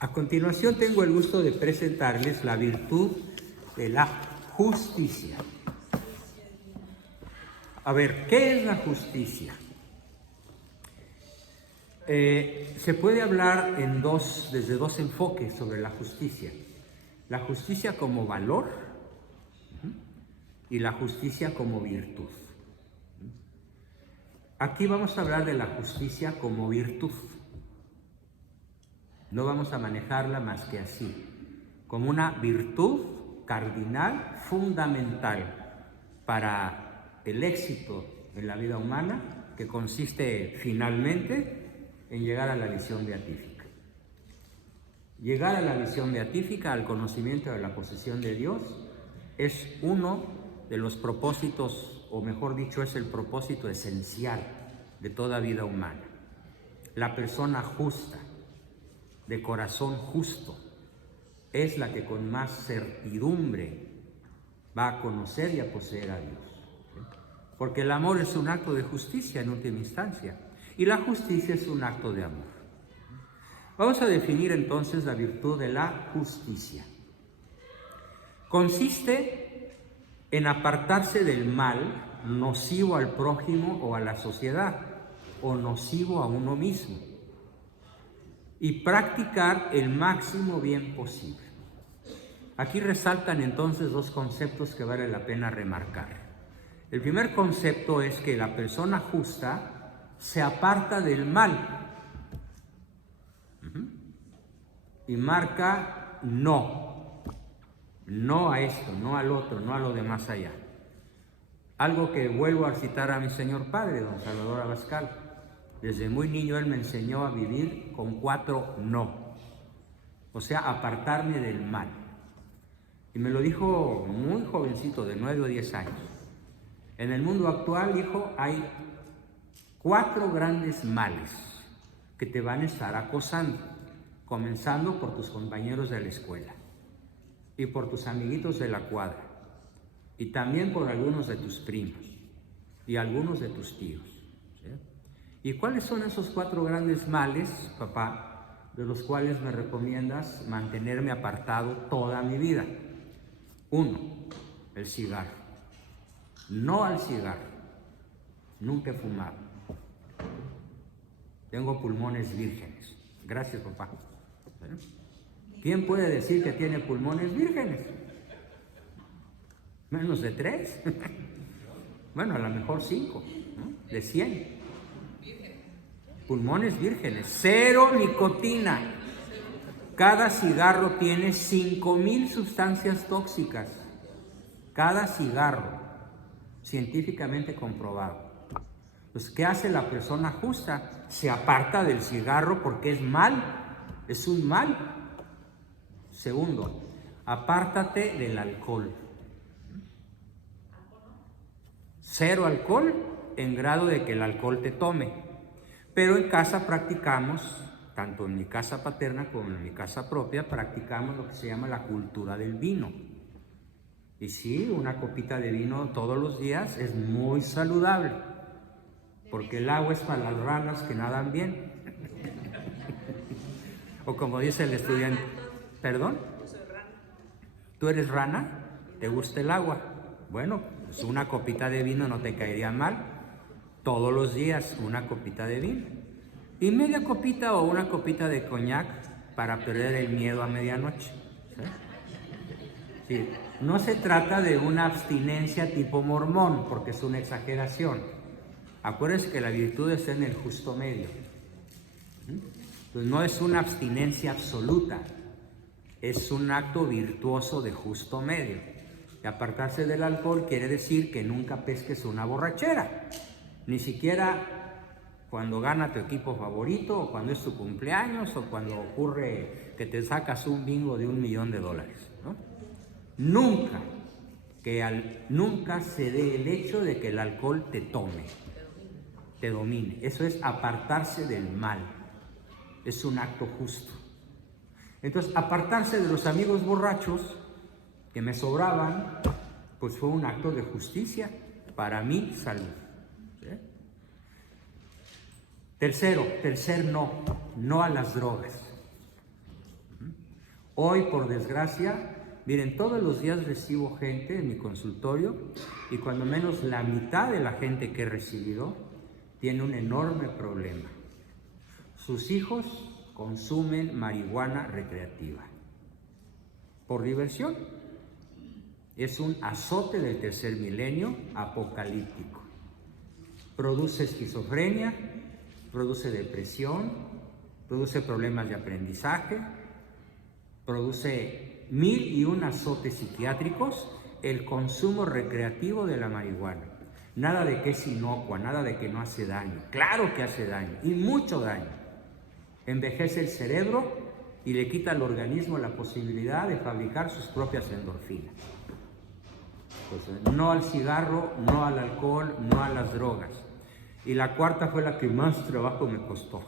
A continuación tengo el gusto de presentarles la virtud de la justicia. A ver, ¿qué es la justicia? Se puede hablar desde dos enfoques sobre la justicia. La justicia como valor y la justicia como virtud. Aquí vamos a hablar de la justicia como virtud. No vamos a manejarla más que así, como una virtud cardinal, fundamental para el éxito en la vida humana, que consiste finalmente en llegar a la visión beatífica. Llegar a la visión beatífica, al conocimiento de la posesión de Dios, es uno de los propósitos, o mejor dicho, es el propósito esencial de toda vida humana. La persona justa, de corazón justo, es la que con más certidumbre va a conocer y a poseer a Dios. Porque el amor es un acto de justicia en última instancia, y la justicia es un acto de amor. Vamos a definir entonces la virtud de la justicia. Consiste en apartarse del mal nocivo al prójimo o a la sociedad, o nocivo a uno mismo, y practicar el máximo bien posible. Aquí resaltan entonces dos conceptos que vale la pena remarcar. El primer concepto es que la persona justa se aparta del mal y marca no a esto, no al otro, no a lo de más allá. Algo que vuelvo a citar a mi señor padre, don Salvador Abascal. Desde muy niño él me enseñó a vivir con 4 no, o sea, apartarme del mal. Y me lo dijo muy jovencito, de 9 o 10 años. En el mundo actual, hijo, hay 4 grandes males que te van a estar acosando, comenzando por tus compañeros de la escuela y por tus amiguitos de la cuadra y también por algunos de tus primos y algunos de tus tíos. ¿Sí? ¿Y cuáles son esos 4 grandes males, papá, de los cuales me recomiendas mantenerme apartado toda mi vida? 1, el cigarro. No al cigarro. Nunca he fumado. Tengo pulmones vírgenes. Gracias, papá. ¿Quién puede decir que tiene pulmones vírgenes? Menos de 3. Bueno, a lo mejor 5, ¿no? De 100. Pulmones vírgenes. 0 nicotina. Cada cigarro tiene 5,000 sustancias tóxicas. Cada cigarro. Científicamente comprobado. Pues, ¿qué hace la persona justa? Se aparta del cigarro porque es mal. Es un mal. Segundo, apártate del alcohol. 0 alcohol en grado de que el alcohol te tome. Pero en casa practicamos, tanto en mi casa paterna como en mi casa propia, practicamos lo que se llama la cultura del vino. Y sí, una copita de vino todos los días es muy saludable, porque el agua es para las ranas que nadan bien. O como dice el estudiante, ¿perdón? ¿Tú eres rana? ¿Te gusta el agua? Bueno, pues una copita de vino no te caería mal. Todos los días una copita de vino. Y media copita o una copita de coñac para perder el miedo a medianoche. ¿Sí? Sí. No se trata de una abstinencia tipo mormón, porque es una exageración. Acuérdense que la virtud está en el justo medio. Pues no es una abstinencia absoluta, es un acto virtuoso de justo medio. Y apartarse del alcohol quiere decir que nunca pesques una borrachera, ni siquiera cuando gana tu equipo favorito, o cuando es tu cumpleaños, o cuando ocurre que te sacas un bingo de $1,000,000, ¿no? Nunca se dé el hecho de que el alcohol te tome, te domine. Eso es apartarse del mal. Es un acto justo. Entonces, apartarse de los amigos borrachos que me sobraban, pues fue un acto de justicia para mi salud. ¿Sí? Tercer no a las drogas. Hoy, por desgracia, miren, todos los días recibo gente en mi consultorio y cuando menos la mitad de la gente que he recibido tiene un enorme problema. Sus hijos consumen marihuana recreativa por diversión. Es un azote del tercer milenio apocalíptico. Produce esquizofrenia, produce depresión, produce problemas de aprendizaje, produce 1001 azotes psiquiátricos el consumo recreativo de la marihuana. Nada de que es inocua, nada de que no hace daño. Claro que hace daño, y mucho daño. Envejece el cerebro y le quita al organismo la posibilidad de fabricar sus propias endorfinas. Entonces, no al cigarro, no al alcohol, no a las drogas. Y la cuarta fue la que más trabajo me costó.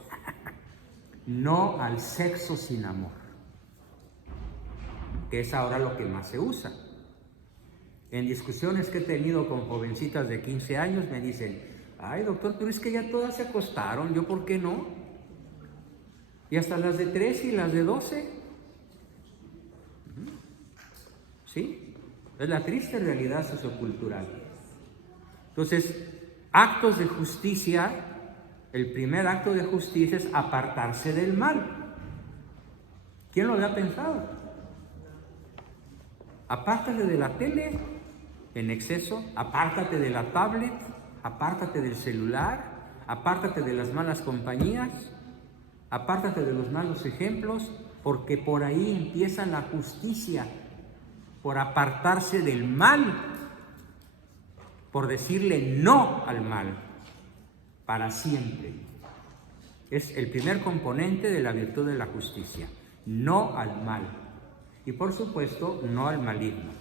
No al sexo sin amor, que es ahora lo que más se usa. En discusiones que he tenido con jovencitas de 15 años me dicen, ay doctor, pero es que ya todas se acostaron, ¿yo por qué no? Y hasta las de 13 y las de 12. ¿Sí? Es la triste realidad sociocultural. Entonces, actos de justicia, el primer acto de justicia es apartarse del mal. ¿Quién lo había pensado? Apártate de la tele en exceso, apártate de la tablet, apártate del celular, apártate de las malas compañías, apártate de los malos ejemplos, porque por ahí empieza la justicia, por apartarse del mal, por decirle no al mal, para siempre. Es el primer componente de la virtud de la justicia, no al mal. Y por supuesto, no al maligno.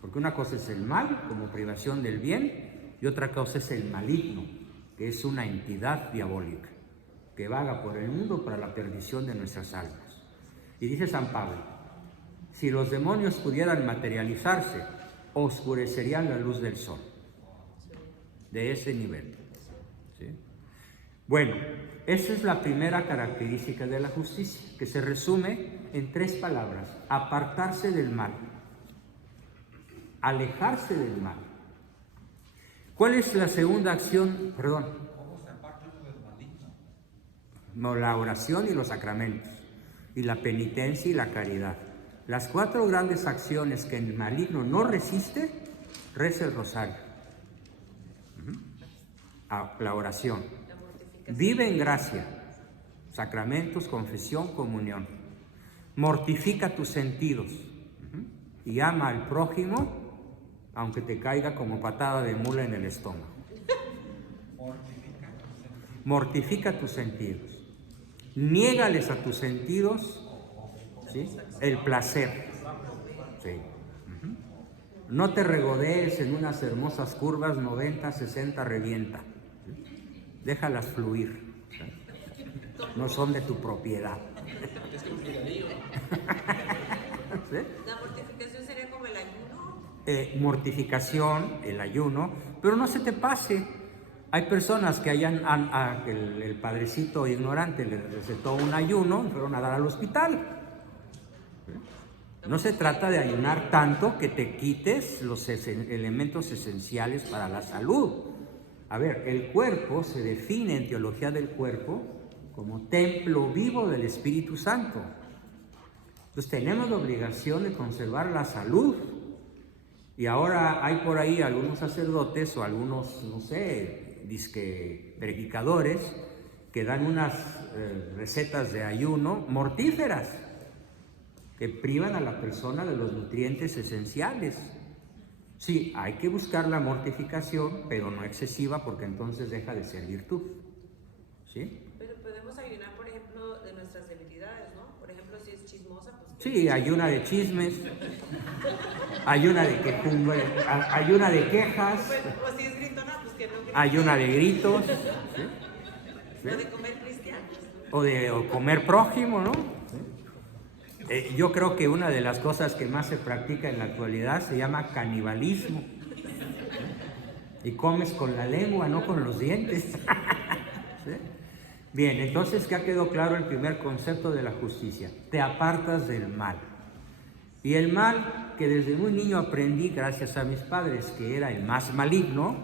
Porque una cosa es el mal, como privación del bien, y otra cosa es el maligno, que es una entidad diabólica, que vaga por el mundo para la perdición de nuestras almas. Y dice San Pablo, si los demonios pudieran materializarse, oscurecerían la luz del sol. De ese nivel. ¿Sí? Bueno, esa es la primera característica de la justicia, que se resume en 3 palabras: apartarse del mal, alejarse del mal. ¿Cuál es la segunda acción? Perdón. ¿Cómo se aparta uno del maligno? No, la oración y los sacramentos, y la penitencia y la caridad. Las 4 grandes acciones que el maligno no resiste, reza el rosario. La oración. Vive en gracia, sacramentos, confesión, comunión. Mortifica tus sentidos y ama al prójimo, aunque te caiga como patada de mula en el estómago. Mortifica tus sentidos. Niégales a tus sentidos, ¿sí?, el placer. Sí. No te regodees en unas hermosas curvas, 90, 60, revienta. Déjalas fluir. No son de tu propiedad. ¿Sí? La mortificación sería como el ayuno. Mortificación, el ayuno, pero no se te pase. Hay personas que el padrecito ignorante les recetó un ayuno y fueron a dar al hospital. No se trata de ayunar tanto que te quites los elementos esenciales para la salud. A ver, el cuerpo se define en teología del cuerpo como templo vivo del Espíritu Santo. Entonces tenemos la obligación de conservar la salud. Y ahora hay por ahí algunos sacerdotes o algunos, no sé, disque predicadores que dan unas recetas de ayuno mortíferas que privan a la persona de los nutrientes esenciales. Sí, hay que buscar la mortificación, pero no excesiva, porque entonces deja de ser virtud. ¿Sí? Pero podemos ayunar, por ejemplo, de nuestras debilidades, ¿no? Por ejemplo, si es chismosa, pues... Sí, ayuna de chismes, ayuna de quejumbre, ayuna de quejas, O si es gritona, pues que no grite. ayuna de gritos, ¿sí? ¿Sí? O de comer cristianos. O comer prójimo, ¿no? Yo creo que una de las cosas que más se practica en la actualidad se llama canibalismo. Y comes con la lengua, no con los dientes. ¿Sí? Bien, entonces ya quedó claro el primer concepto de la justicia. Te apartas del mal. Y el mal que desde muy niño aprendí gracias a mis padres, que era el más maligno: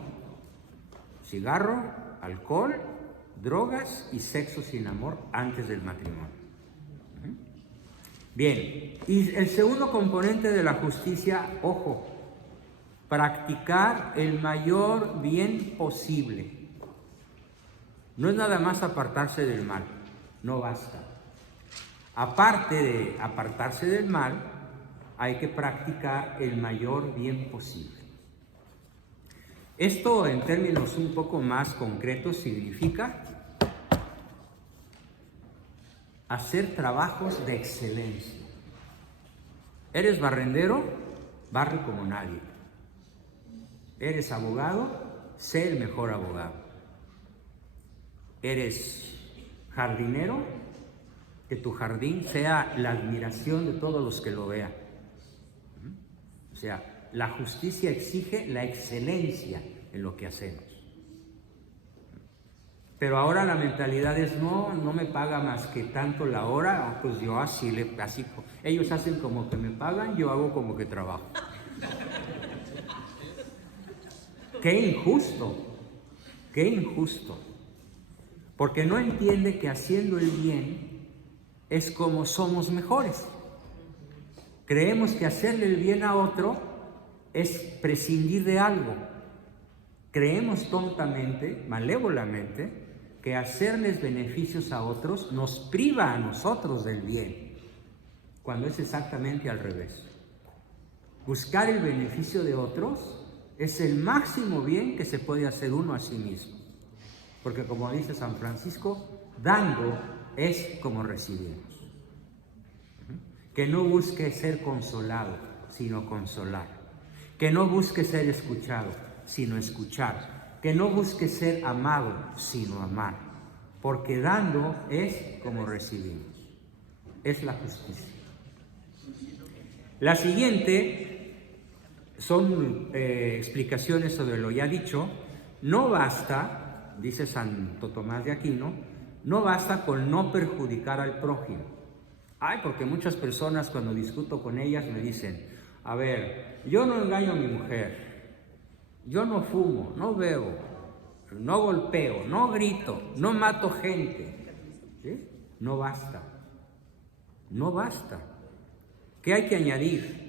cigarro, alcohol, drogas y sexo sin amor antes del matrimonio. Bien, y el segundo componente de la justicia, ojo, practicar el mayor bien posible. No es nada más apartarse del mal, no basta. Aparte de apartarse del mal, hay que practicar el mayor bien posible. Esto, en términos un poco más concretos, significa hacer trabajos de excelencia. ¿Eres barrendero? Barre como nadie. ¿Eres abogado? Sé el mejor abogado. ¿Eres jardinero? Que tu jardín sea la admiración de todos los que lo vean. O sea, la justicia exige la excelencia en lo que hacemos. Pero ahora la mentalidad es: no me paga más que tanto la hora, pues yo así, ellos hacen como que me pagan, yo hago como que trabajo. ¡Qué injusto! ¡Qué injusto! Porque no entiende que haciendo el bien es como somos mejores. Creemos que hacerle el bien a otro es prescindir de algo. Creemos tontamente, malévolamente, que hacerles beneficios a otros nos priva a nosotros del bien, cuando es exactamente al revés. Buscar el beneficio de otros es el máximo bien que se puede hacer uno a sí mismo. Porque como dice San Francisco, dando es como recibimos. Que no busque ser consolado, sino consolar. Que no busque ser escuchado, sino escuchar. Que no busque ser amado, sino amar. Porque dando es como recibimos. Es la justicia. La siguiente son explicaciones sobre lo ya dicho. No basta, dice Santo Tomás de Aquino, no basta con no perjudicar al prójimo. Porque muchas personas, cuando discuto con ellas, me dicen: a ver, yo no engaño a mi mujer, yo no fumo, no bebo, no golpeo, no grito, no mato gente. ¿Sí? No basta. No basta. ¿Qué hay que añadir?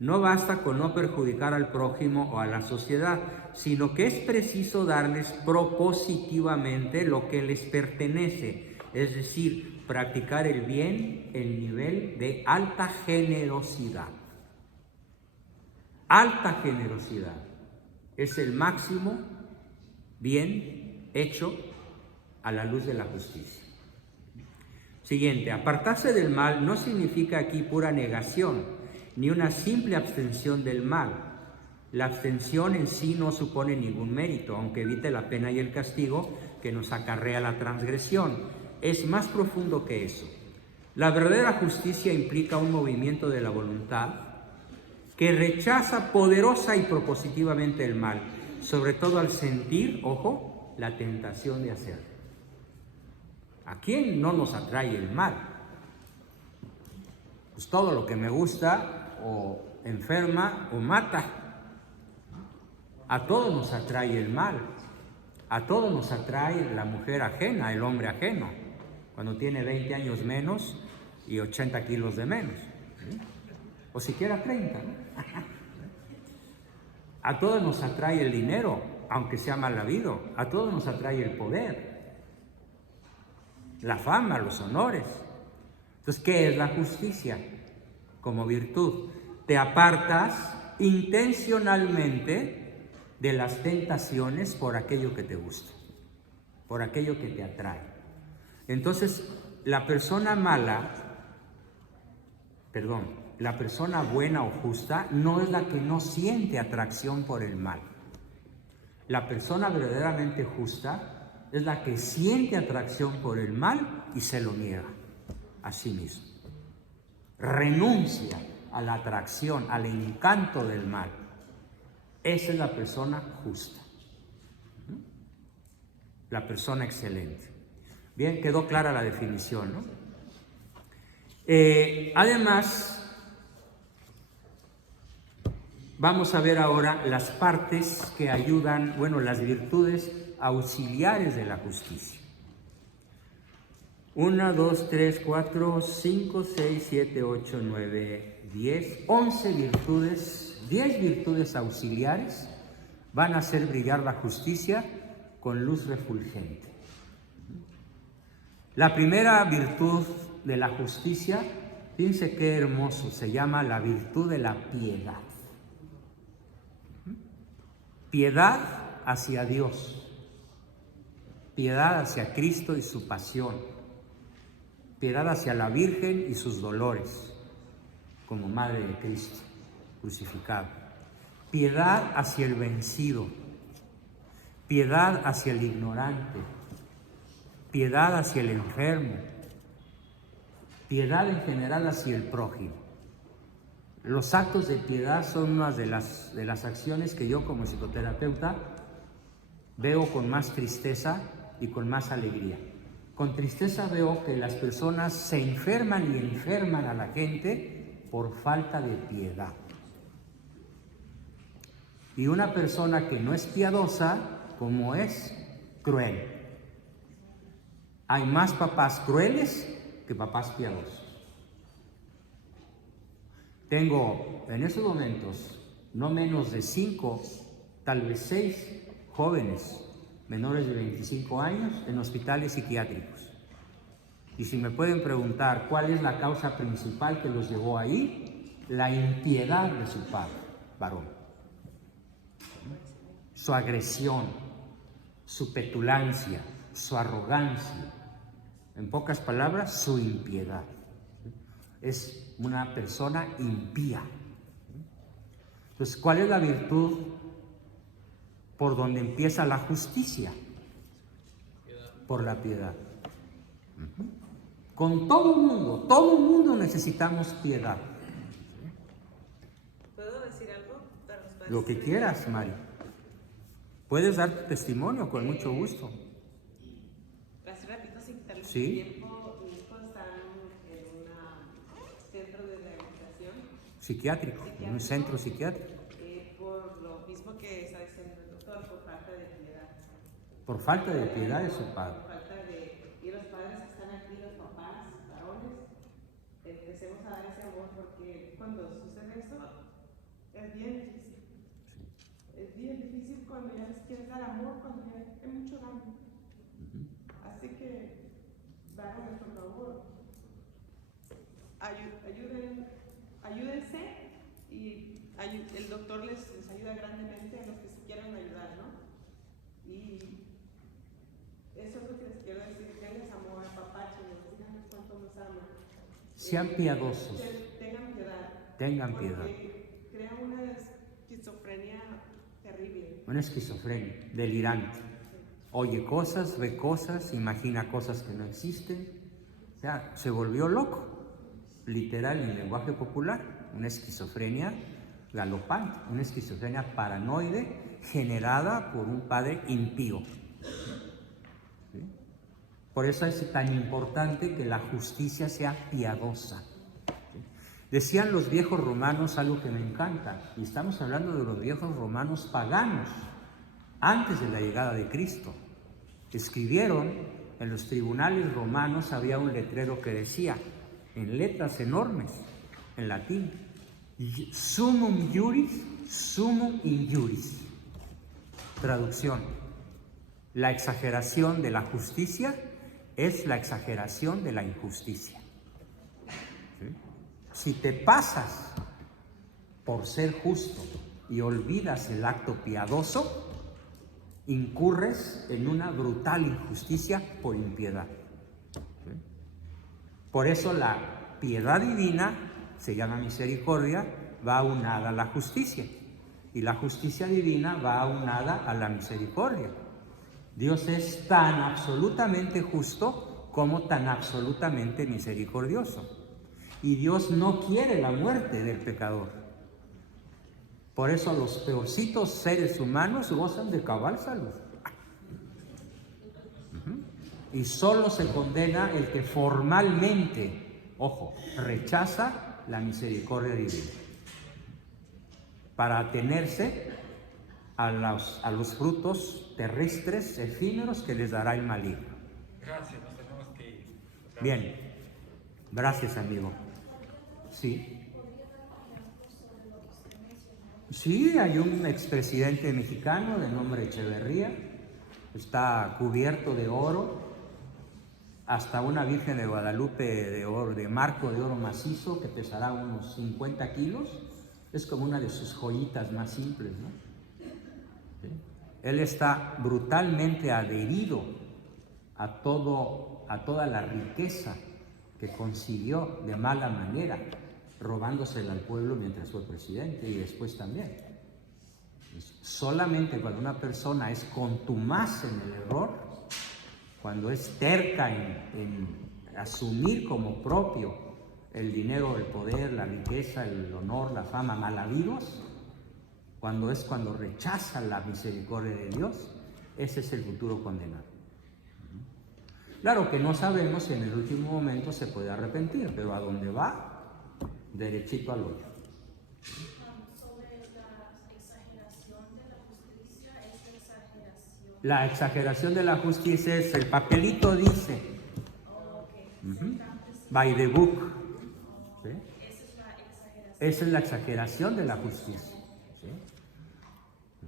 No basta con no perjudicar al prójimo o a la sociedad, sino que es preciso darles propositivamente lo que les pertenece, es decir, practicar el bien en nivel de alta generosidad. Alta generosidad es el máximo bien hecho a la luz de la justicia. Siguiente, apartarse del mal no significa aquí pura negación, ni una simple abstención del mal. La abstención en sí no supone ningún mérito, aunque evite la pena y el castigo que nos acarrea la transgresión. Es más profundo que eso. La verdadera justicia implica un movimiento de la voluntad que rechaza poderosa y propositivamente el mal, sobre todo al sentir, ojo, la tentación de hacerlo. ¿A quién no nos atrae el mal? Pues todo lo que me gusta o enferma o mata. A todos nos atrae el mal. A todos nos atrae la mujer ajena, el hombre ajeno, cuando tiene 20 años menos y 80 kilos de menos. ¿Sí? O siquiera 30. ¿No? A todos nos atrae el dinero, aunque sea mal habido. A todos nos atrae el poder, la fama, los honores. Entonces, ¿qué es la justicia? Como virtud, te apartas intencionalmente de las tentaciones por aquello que te gusta, por aquello que te atrae. Entonces, la persona buena o justa no es la que no siente atracción por el mal. La persona verdaderamente justa es la que siente atracción por el mal y se lo niega a sí mismo. Renuncia a la atracción, al encanto del mal. Esa es la persona justa, la persona excelente. Bien, quedó clara la definición, ¿no? Además, vamos a ver ahora las partes que ayudan, bueno, las virtudes auxiliares de la justicia. 1, 2, 3, 4, 5, 6, 7, 8, 9, 10, 11 virtudes, 10 virtudes auxiliares van a hacer brillar la justicia con luz refulgente. La primera virtud de la justicia, fíjense qué hermoso, se llama la virtud de la piedad. Piedad hacia Dios, piedad hacia Cristo y su pasión, piedad hacia la Virgen y sus dolores, como Madre de Cristo crucificado, piedad hacia el vencido, piedad hacia el ignorante, piedad hacia el enfermo, piedad en general hacia el prójimo. Los actos de piedad son una de las acciones que yo como psicoterapeuta veo con más tristeza y con más alegría. Con tristeza veo que las personas se enferman y enferman a la gente por falta de piedad. Y una persona que no es piadosa, como es cruel. Hay más papás crueles que papás piadosos. Tengo en estos momentos no menos de 5, tal vez 6 jóvenes menores de 25 años en hospitales psiquiátricos. Y si me pueden preguntar cuál es la causa principal que los llevó ahí, la impiedad de su padre, varón. Su agresión, su petulancia, su arrogancia. En pocas palabras, su impiedad. Es una persona impía. Entonces, ¿cuál es la virtud por donde empieza la justicia? Por la piedad. Con todo mundo necesitamos piedad. ¿Puedo decir algo para los padres? Lo que quieras, Mari. Puedes dar tu testimonio con mucho gusto. Así rapidito, sin quitarle Sí. tiempo, mi hijo está en un centro de rehabilitación Psiquiátrico, en un centro psiquiátrico. por lo mismo que está diciendo el doctor, por falta de piedad. Por falta de piedad de su padre. Por falta de... Y los padres que están aquí, los papás, varones, empecemos a dar ese amor porque cuando sucede eso es bien difícil. Es bien difícil cuando ya les quieres dar amor, cuando ya hay mucho daño. Así que, varones, por favor, ayúdense y el doctor les ayuda grandemente a los que se quieran ayudar, ¿no? Y eso es lo que les quiero decir, denles amor, apapáchenlos, díganles cuánto nos aman. Sean piadosos. Tengan piedad. Tengan piedad. Porque crea una esquizofrenia terrible. Una esquizofrenia, delirante. Oye cosas, ve cosas, imagina cosas que no existen. O sea, se volvió loco. Literal, en lenguaje popular, una esquizofrenia galopante, una esquizofrenia paranoide generada por un padre impío. ¿Sí? Por eso es tan importante que la justicia sea piadosa. ¿Sí? Decían los viejos romanos algo que me encanta, y estamos hablando de los viejos romanos paganos, antes de la llegada de Cristo. Escribieron en los tribunales romanos, había un letrero que decía, en letras enormes, en latín, sumum juris, sumum injuris. Traducción, la exageración de la justicia es la exageración de la injusticia. ¿Sí? Si te pasas por ser justo y olvidas el acto piadoso, incurres en una brutal injusticia por impiedad. ¿Sí? Por eso la piedad divina, se llama misericordia, va aunada a la justicia. Y la justicia divina va aunada a la misericordia. Dios es tan absolutamente justo como tan absolutamente misericordioso. Y Dios no quiere la muerte del pecador. Por eso los peorcitos seres humanos gozan de cabal salud. Y solo se condena el que formalmente, ojo, rechaza la misericordia divina para atenerse a los frutos terrestres efímeros que les dará el maligno. Gracias, nos tenemos que ir. Bien, gracias, amigo. Sí. Sí, hay un expresidente mexicano de nombre Echeverría, está cubierto de oro, hasta una Virgen de Guadalupe de oro, de marco de oro macizo que pesará unos 50 kilos, es como una de sus joyitas más simples, ¿no? ¿Sí? Él está brutalmente adherido a toda la riqueza que consiguió de mala manera, robándosela al pueblo mientras fue presidente y después también. Solamente cuando una persona es contumaz en el error, cuando es terca en asumir como propio el dinero, el poder, la riqueza, el honor, la fama mal habidos, cuando rechaza la misericordia de Dios, ese es el futuro condenado. Claro que no sabemos si en el último momento se puede arrepentir, pero a dónde va, derechito al hoyo. Sobre la exageración de la justicia, ¿es exageración? La exageración de la justicia es, el papelito dice, by the book. ¿Sí? Esa es la exageración de la justicia. ¿Sí?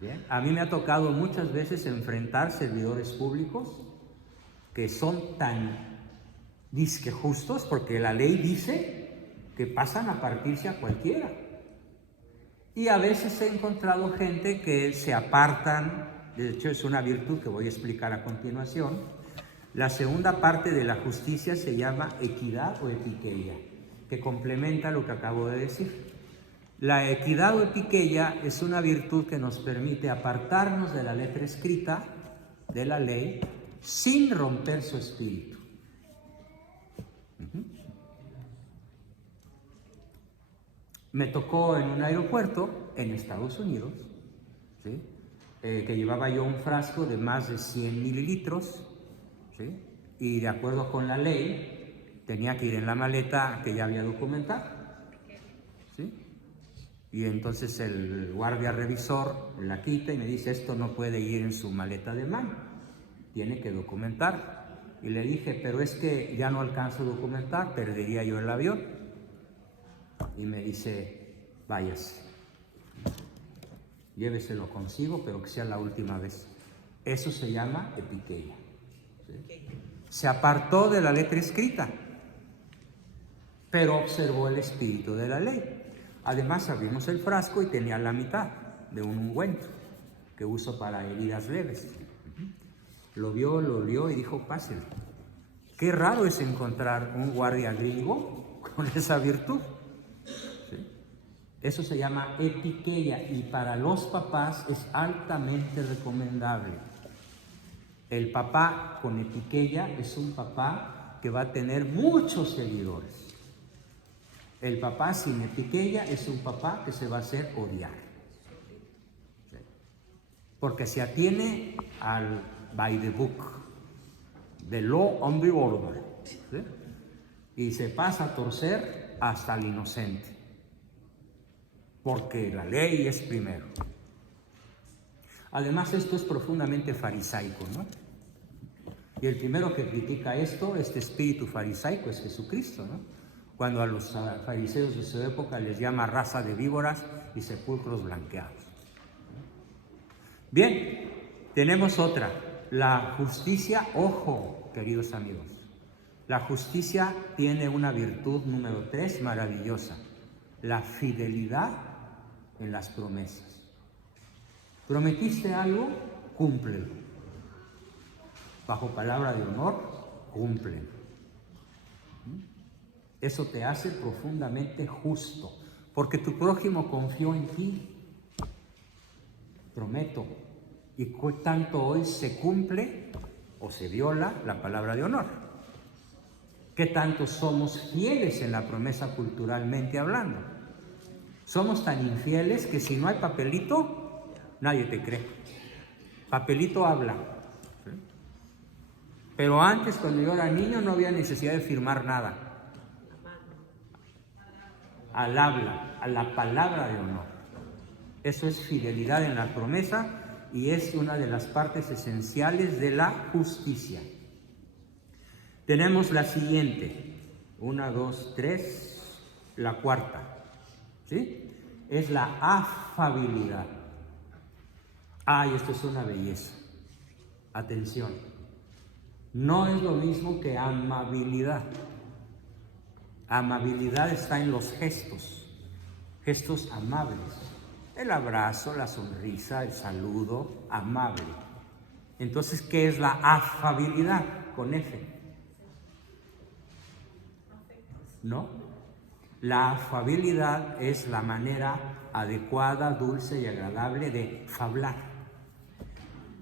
Bien. A mí me ha tocado muchas veces enfrentar servidores públicos que son tan disque justos, porque la ley dice que pasan a partirse a cualquiera. Y a veces he encontrado gente que se apartan, de hecho es una virtud que voy a explicar a continuación. La segunda parte de la justicia se llama equidad o epiqueia, que complementa lo que acabo de decir. La equidad o epiqueia es una virtud que nos permite apartarnos de la letra escrita de la ley sin romper su espíritu. Me tocó en un aeropuerto en Estados Unidos, ¿sí? Que llevaba yo un frasco de más de 100 mililitros, ¿sí? Y de acuerdo con la ley tenía que ir en la maleta que ya había documentado, ¿sí? Y entonces el guardia revisor la quita y me dice, esto no puede ir en su maleta de mano, tiene que documentar. Y le dije, pero es que ya no alcanzo a documentar, perdería yo el avión. Y me dice, váyase, lléveselo consigo, pero que sea la última vez. Eso se llama epiqueia. ¿Sí? Se apartó de la letra escrita, pero observó el espíritu de la ley. Además abrimos el frasco y tenía la mitad de un ungüento que uso para heridas leves. Lo vio, lo olió y dijo, páselo. Qué raro es encontrar un guardia gringo con esa virtud. Eso se llama epiqueia y para los papás es altamente recomendable. El papá con epiqueia es un papá que va a tener muchos seguidores. El papá sin epiqueia es un papá que se va a hacer odiar. Porque se atiene al by the book, the law on the order, ¿sí? Y se pasa a torcer hasta el inocente. Porque la ley es primero. Además, esto es profundamente farisaico, ¿no? Y el primero que critica esto, este espíritu farisaico, es Jesucristo, ¿no? Cuando a los fariseos de su época les llama raza de víboras y sepulcros blanqueados. Bien, tenemos otra. La justicia, ojo, queridos amigos. La justicia tiene una virtud número 3 maravillosa. La fidelidad en las promesas. Prometiste algo, cúmplelo. Bajo palabra de honor, cúmplelo. Eso te hace profundamente justo, porque tu prójimo confió en ti. Prometo. Y tanto hoy se cumple o se viola la palabra de honor. ¿Qué tanto somos fieles en la promesa culturalmente hablando? Somos tan infieles que si no hay papelito, nadie te cree. Papelito habla. ¿Sí? Pero antes, cuando yo era niño, no había necesidad de firmar nada. Al habla, a la palabra de honor. Eso es fidelidad en la promesa y es una de las partes esenciales de la justicia. Tenemos la siguiente. 1, 2, 3, la cuarta. ¿Sí? Es la afabilidad. Ay, esto es una belleza. Atención. No es lo mismo que amabilidad. Amabilidad está en los gestos, gestos amables. El abrazo, la sonrisa, el saludo amable. Entonces, ¿qué es la afabilidad? Con F. ¿No? La afabilidad es la manera adecuada, dulce y agradable de hablar.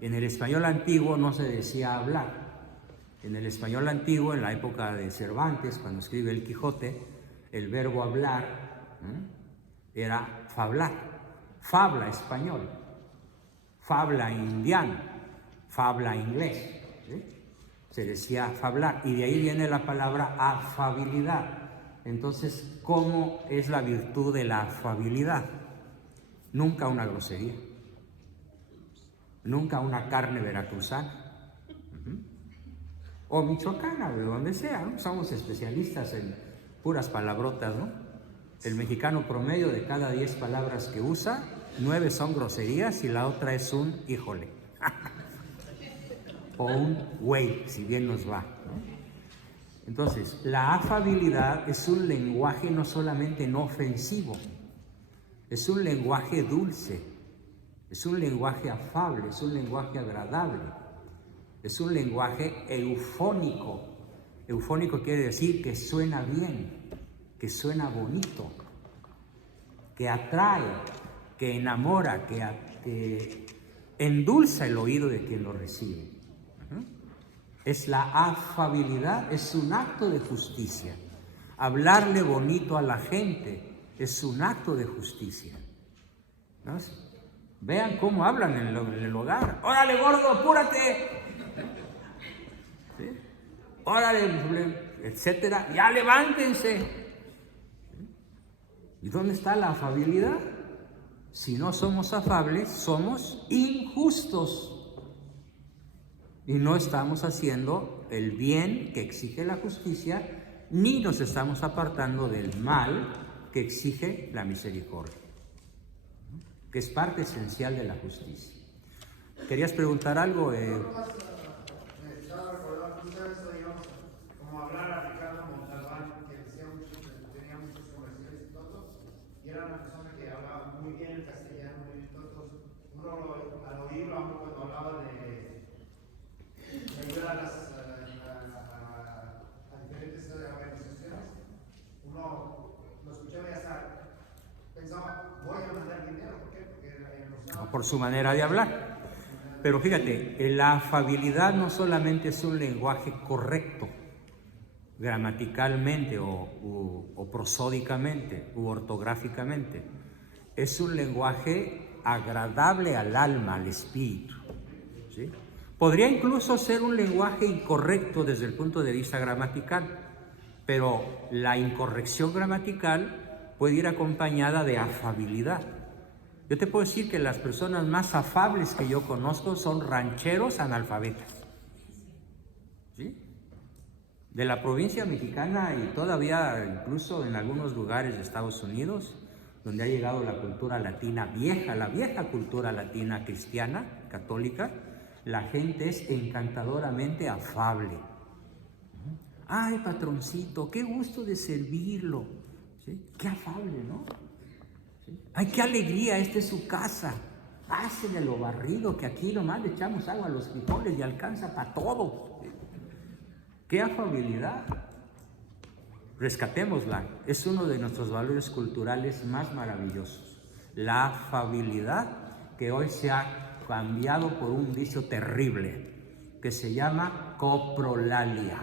En el español antiguo no se decía hablar. En el español antiguo, en la época de Cervantes, cuando escribe el Quijote, el verbo hablar era fablar. Fabla español, fabla indiano, fabla inglés. ¿Sí? Se decía fablar y de ahí viene la palabra afabilidad. Entonces, ¿cómo es la virtud de la afabilidad? Nunca una grosería, nunca una carne veracruzana o michoacana, de donde sea, ¿no? Somos especialistas en puras palabrotas, ¿no? El mexicano promedio, de cada 10 palabras que usa, 9 son groserías y la otra es un híjole o un güey, si bien nos va, ¿no? Entonces, la afabilidad es un lenguaje no solamente no ofensivo, es un lenguaje dulce, es un lenguaje afable, es un lenguaje agradable, es un lenguaje eufónico. Eufónico quiere decir que suena bien, que suena bonito, que atrae, que enamora, que endulza el oído de quien lo recibe. Es la afabilidad, es un acto de justicia. Hablarle bonito a la gente es un acto de justicia, ¿no? Vean cómo hablan en el hogar. ¡Órale, gordo, apúrate! ¿Sí? ¡Órale, etcétera! ¡Ya levántense! ¿Y dónde está la afabilidad? Si no somos afables, somos injustos. Y no estamos haciendo el bien que exige la justicia, ni nos estamos apartando del mal que exige la misericordia, que es parte esencial de la justicia. ¿Querías preguntar algo? Estaba recordando justo eso, digamos, como hablar a Ricardo Montalbán, que decía tenía muchos comerciales y todo, y era una persona que hablaba muy bien el castellano, muy bien todo. Uno al oírlo, aún cuando hablaba de ayudar a diferentes organizaciones, uno lo escuchaba y hasta pensaba, voy a mandar dinero. ¿Por qué? Porque Por su manera de hablar. Pero fíjate, la afabilidad no solamente es un lenguaje correcto, gramaticalmente o prosódicamente u ortográficamente, es un lenguaje agradable al alma, al espíritu, ¿sí? Podría incluso ser un lenguaje incorrecto desde el punto de vista gramatical, pero la incorrección gramatical puede ir acompañada de afabilidad. Yo te puedo decir que las personas más afables que yo conozco son rancheros analfabetas, ¿sí? De la provincia mexicana y todavía incluso en algunos lugares de Estados Unidos, donde ha llegado la cultura latina vieja, la vieja cultura latina cristiana, católica, la gente es encantadoramente afable. Ay, patroncito, qué gusto de servirlo. ¿Sí? Qué afable, ¿no? ¿Sí? Ay, qué alegría, esta es su casa. Pásenle lo barrido, que aquí nomás le echamos agua a los frijoles y alcanza para todo. ¿Sí? Qué afabilidad. Rescatémosla. Es uno de nuestros valores culturales más maravillosos. La afabilidad, que hoy se ha cambiado por un vicio terrible que se llama coprolalia.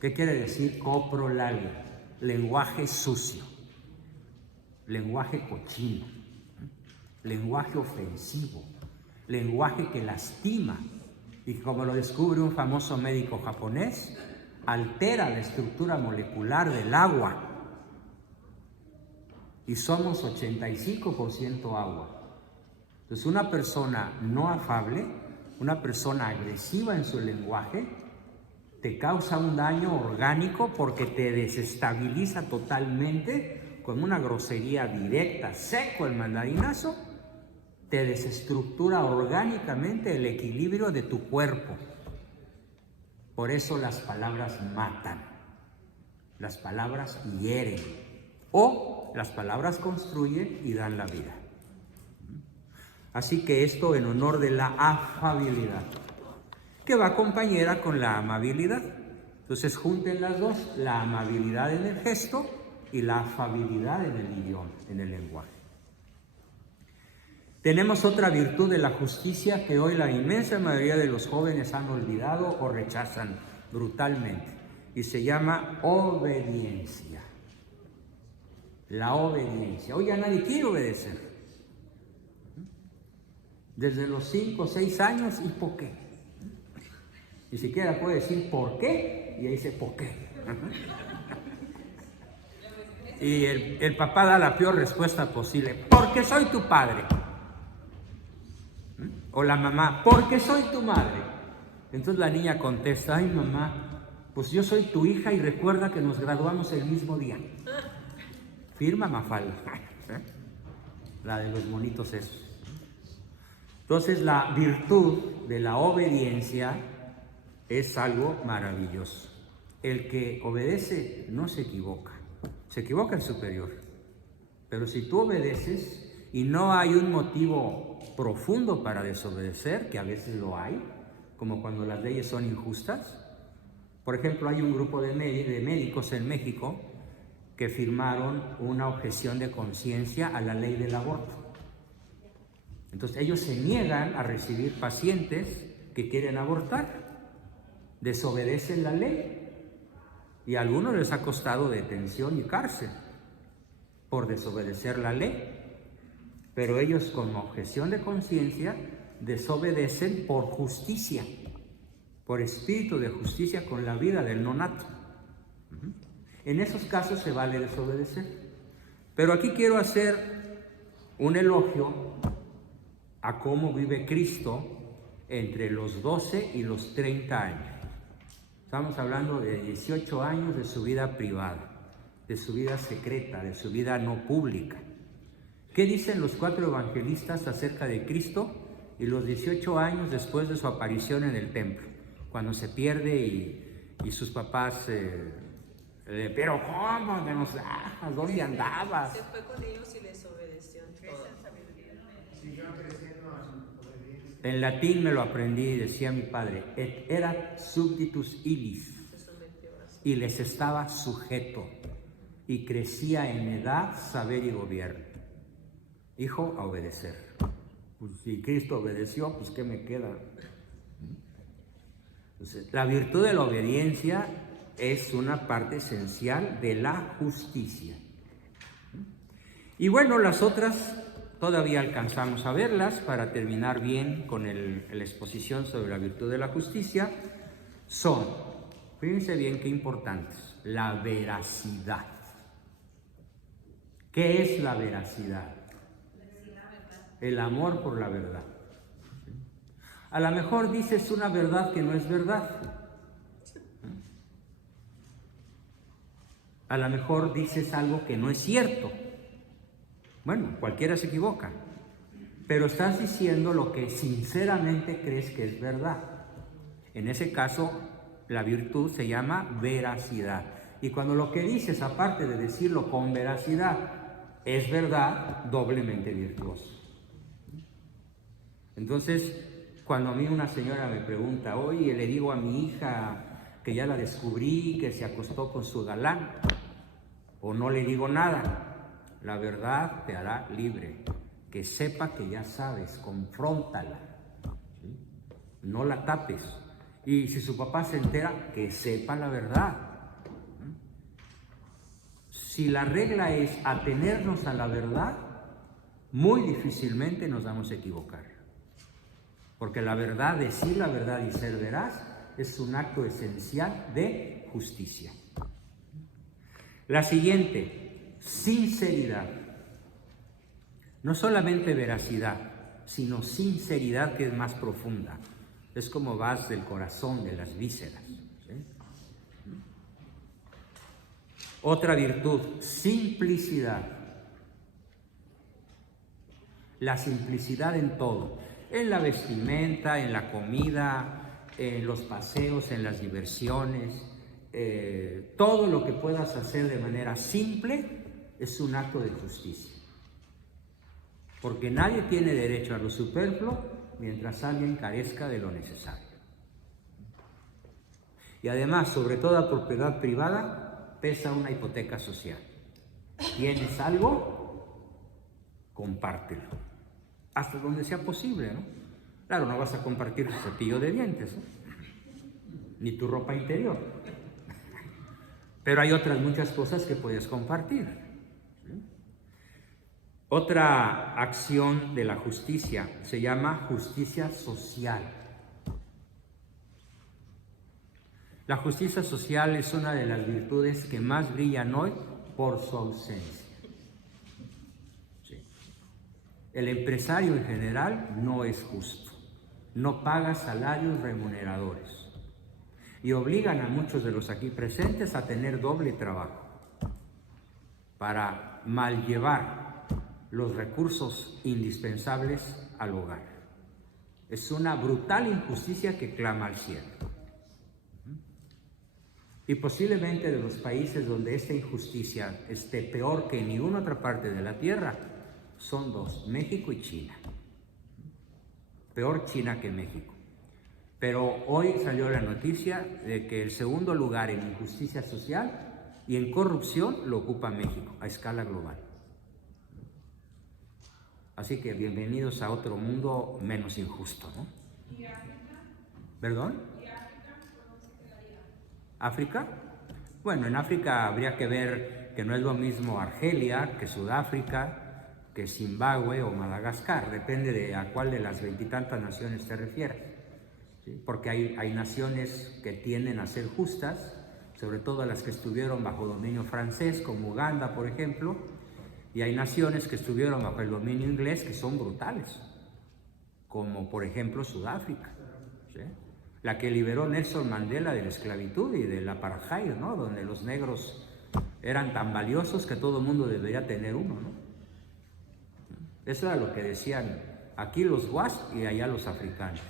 ¿Qué quiere decir coprolalia? Lenguaje sucio, lenguaje cochino, lenguaje ofensivo, lenguaje que lastima y como lo descubre un famoso médico japonés, altera la estructura molecular del agua. Y somos 85% agua. Entonces, una persona no afable, una persona agresiva en su lenguaje, te causa un daño orgánico porque te desestabiliza totalmente con una grosería directa, seco el mandarinazo, te desestructura orgánicamente el equilibrio de tu cuerpo. Por eso las palabras matan, las palabras hieren, o las palabras construyen y dan la vida. Así que esto en honor de la afabilidad, que va compañera con la amabilidad. Entonces junten las dos, la amabilidad en el gesto y la afabilidad en el idioma, en el lenguaje. Tenemos otra virtud de la justicia que hoy la inmensa mayoría de los jóvenes han olvidado o rechazan brutalmente, y se llama obediencia. La obediencia. Hoy ya nadie quiere obedecer. Desde los 5 o 6 años, ¿y por qué? Ni siquiera puede decir por qué, y ahí dice por qué. Y el papá da la peor respuesta posible: porque soy tu padre. O la mamá: porque soy tu madre. Entonces la niña contesta: ay mamá, pues yo soy tu hija y recuerda que nos graduamos el mismo día. Firma Mafalda, la de los monitos esos. Entonces la virtud de la obediencia es algo maravilloso. El que obedece no se equivoca el superior. Pero si tú obedeces y no hay un motivo profundo para desobedecer, que a veces lo hay, como cuando las leyes son injustas. Por ejemplo, hay un grupo de médicos en México que firmaron una objeción de conciencia a la ley del aborto. Entonces ellos se niegan a recibir pacientes que quieren abortar, desobedecen la ley, y a algunos les ha costado detención y cárcel por desobedecer la ley. Pero ellos, con objeción de conciencia, desobedecen por justicia, por espíritu de justicia con la vida del nonato. En esos casos se vale desobedecer. Pero aquí quiero hacer un elogio a cómo vive Cristo entre los 12 y los 30 años. Estamos hablando de 18 años de su vida privada, de su vida secreta, de su vida no pública. ¿Qué dicen los 4 evangelistas acerca de Cristo y los 18 años después de su aparición en el templo? Cuando se pierde y sus papás, pero ¿cómo? ¿Dónde andabas? Se fue con ellos y les obedeció en todo. Siguió creciendo en obediencia. En latín me lo aprendí, decía mi padre: et erat subditus illis, Se sometió a su... y les estaba sujeto, y crecía en edad, saber y gobierno. Hijo, a obedecer. Pues si Cristo obedeció, pues ¿qué me queda? Entonces, la virtud de la obediencia es una parte esencial de la justicia. Y bueno, las otras todavía alcanzamos a verlas para terminar bien con la exposición sobre la virtud de la justicia. Son, fíjense bien qué importantes: la veracidad. ¿Qué es la veracidad? El amor por la verdad. A lo mejor dices una verdad que no es verdad. A lo mejor dices algo que no es cierto. Bueno, cualquiera se equivoca. Pero estás diciendo lo que sinceramente crees que es verdad. En ese caso, la virtud se llama veracidad. Y cuando lo que dices, aparte de decirlo con veracidad, es verdad, doblemente virtuoso. Entonces, cuando a mí una señora me pregunta: oye, le digo a mi hija que ya la descubrí, que se acostó con su galán, o no le digo nada, la verdad te hará libre. Que sepa que ya sabes, confróntala, ¿sí? No la tapes. Y si su papá se entera, que sepa la verdad. Si la regla es atenernos a la verdad, muy difícilmente nos vamos a equivocar. Porque la verdad, decir la verdad y ser veraz es un acto esencial de justicia. La siguiente, sinceridad. No solamente veracidad, sino sinceridad, que es más profunda. Es como vas del corazón, de las vísceras. ¿Sí? Otra virtud, simplicidad. La simplicidad en todo, en la vestimenta, en la comida, en los paseos, en las diversiones. Todo lo que puedas hacer de manera simple es un acto de justicia. Porque nadie tiene derecho a lo superfluo mientras alguien carezca de lo necesario. Y además, sobre toda propiedad privada, pesa una hipoteca social. ¿Tienes algo? Compártelo. Hasta donde sea posible, ¿no? Claro, no vas a compartir tu cepillo de dientes, ¿no? Ni tu ropa interior. Pero hay otras muchas cosas que puedes compartir. Otra acción de la justicia se llama justicia social. La justicia social es una de las virtudes que más brillan hoy por su ausencia. Sí. El empresario en general no es justo, no paga salarios remuneradores y obligan a muchos de los aquí presentes a tener doble trabajo para malllevar los recursos indispensables al hogar. Es una brutal injusticia que clama al cielo. Y posiblemente de los países donde esta injusticia esté peor que en ninguna otra parte de la tierra, son dos, México y China. Peor China que México. Pero hoy salió la noticia de que el segundo lugar en injusticia social y en corrupción lo ocupa México a escala global. Así que bienvenidos a otro mundo menos injusto, ¿no? ¿Y África? ¿Perdón? ¿Y África? ¿Cómo se quedaría? ¿África? Bueno, en África habría que ver que no es lo mismo Argelia que Sudáfrica, que Zimbabue o Madagascar. Depende de a cuál de las 20 y tantas naciones te refieres. ¿Sí? Porque hay naciones que tienden a ser justas, sobre todo las que estuvieron bajo dominio francés, como Uganda, por ejemplo. Y hay naciones que estuvieron bajo el dominio inglés que son brutales, como por ejemplo Sudáfrica, ¿sí? La que liberó Nelson Mandela de la esclavitud y del apartheid, ¿no? Donde los negros eran tan valiosos que todo el mundo debería tener uno, ¿no? Eso era lo que decían aquí los guas y allá los africanos,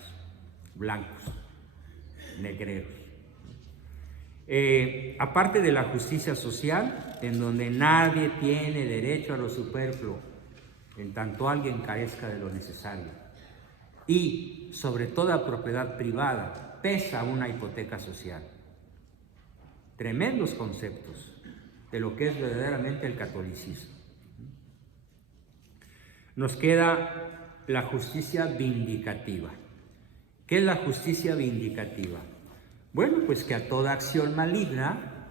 blancos, negreros. Aparte de la justicia social, en donde nadie tiene derecho a lo superfluo, en tanto alguien carezca de lo necesario, y sobre toda propiedad privada, pesa una hipoteca social. Tremendos conceptos de lo que es verdaderamente el catolicismo. Nos queda la justicia vindicativa. ¿Qué es la justicia vindicativa? Bueno, pues que a toda acción maligna,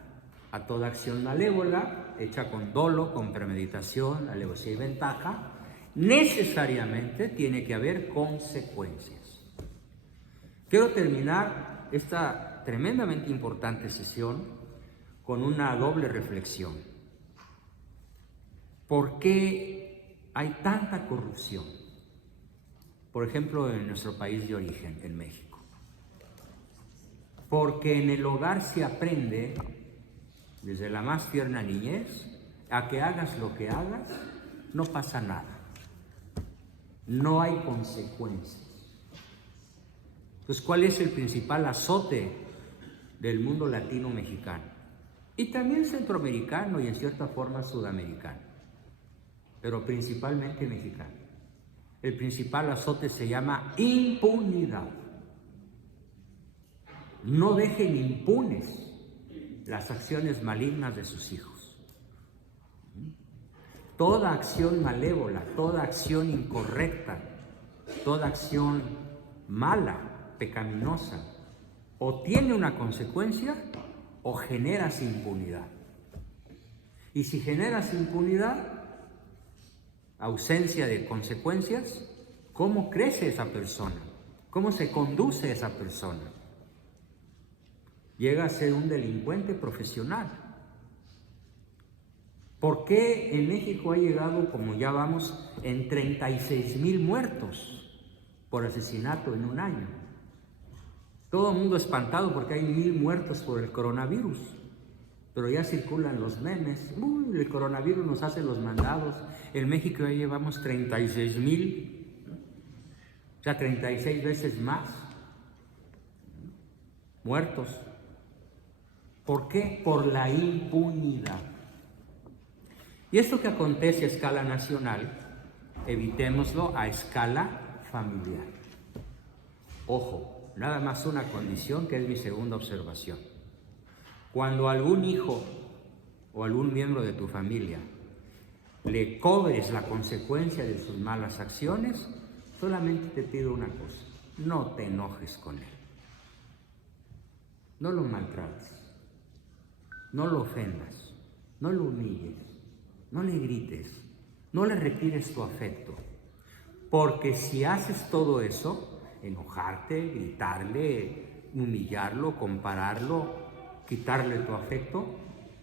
a toda acción malévola, hecha con dolo, con premeditación, alevosía y ventaja, necesariamente tiene que haber consecuencias. Quiero terminar esta tremendamente importante sesión con una doble reflexión. ¿Por qué hay tanta corrupción? Por ejemplo, en nuestro país de origen, en México. Porque en el hogar se aprende, desde la más tierna niñez, a que hagas lo que hagas, no pasa nada. No hay consecuencias. Entonces, ¿cuál es el principal azote del mundo latino-mexicano? Y también centroamericano y en cierta forma sudamericano, pero principalmente mexicano. El principal azote se llama impunidad. No dejen impunes las acciones malignas de sus hijos. Toda acción malévola, toda acción incorrecta, toda acción mala, pecaminosa, o tiene una consecuencia o generas impunidad. Y si generas impunidad, ausencia de consecuencias, ¿cómo crece esa persona? ¿Cómo se conduce esa persona? Llega a ser un delincuente profesional. ¿Por qué en México ha llegado, como ya vamos, en 36,000 muertos por asesinato en un año? Todo el mundo espantado porque hay 1,000 muertos por el coronavirus, pero ya circulan los memes. Uy, el coronavirus nos hace los mandados. En México ya llevamos 36,000, o sea, 36 veces más muertos. ¿Por qué? Por la impunidad. Y esto que acontece a escala nacional, evitémoslo a escala familiar. Ojo, nada más una condición que es mi segunda observación. Cuando algún hijo o algún miembro de tu familia le cobres la consecuencia de sus malas acciones, solamente te pido una cosa: no te enojes con él. No lo maltrates, no lo ofendas, no lo humilles, no le grites, no le retires tu afecto. Porque si haces todo eso, enojarte, gritarle, humillarlo, compararlo, quitarle tu afecto,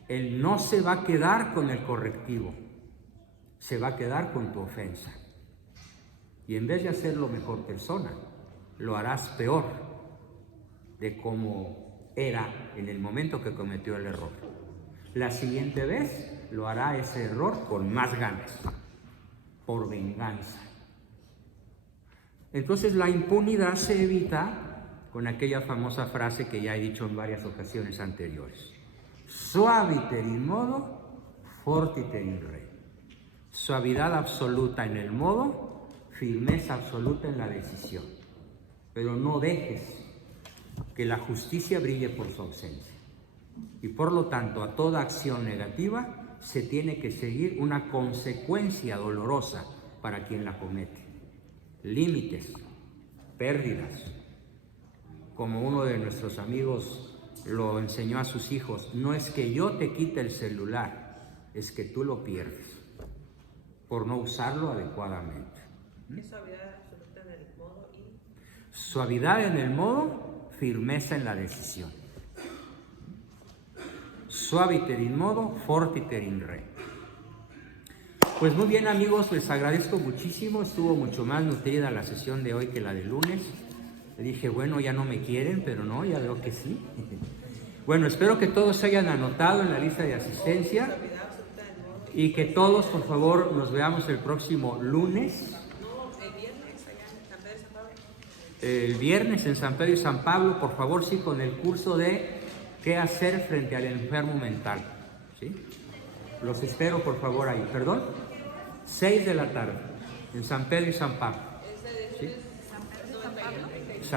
él no se va a quedar con el correctivo, se va a quedar con tu ofensa. Y en vez de hacerlo mejor persona, lo harás peor de como era en el momento que cometió el error. La siguiente vez lo hará ese error con más ganas, por venganza. Entonces la impunidad se evita con aquella famosa frase que ya he dicho en varias ocasiones anteriores: suaviter in modo, fortiter in re. Suavidad absoluta en el modo, firmeza absoluta en la decisión. Pero no dejes que la justicia brille por su ausencia. Y por lo tanto, a toda acción negativa se tiene que seguir una consecuencia dolorosa para quien la comete. Límites, pérdidas. Como uno de nuestros amigos lo enseñó a sus hijos: no es que yo te quite el celular, es que tú lo pierdes por no usarlo adecuadamente. ¿Qué suavidad absoluta en el modo y? Suavidad en el modo, firmeza en la decisión. Suaviter in modo, fortiter in re. Pues muy bien, amigos, les agradezco muchísimo. Estuvo mucho más nutrida la sesión de hoy que la de lunes. Le dije, bueno, ya no me quieren, pero no, ya veo que sí. Bueno, espero que todos se hayan anotado en la lista de asistencia Suavidad absoluta en el modo y que todos, por favor, nos veamos el próximo lunes. No, el viernes allá en San Pedro y San Pablo. El viernes en San Pedro y San Pablo, por favor, sí, con el curso de qué hacer frente al enfermo mental, ¿sí? Los espero, por favor, ahí. ¿Perdón? 6 de la tarde, en San Pedro y San Pablo, ¿sí?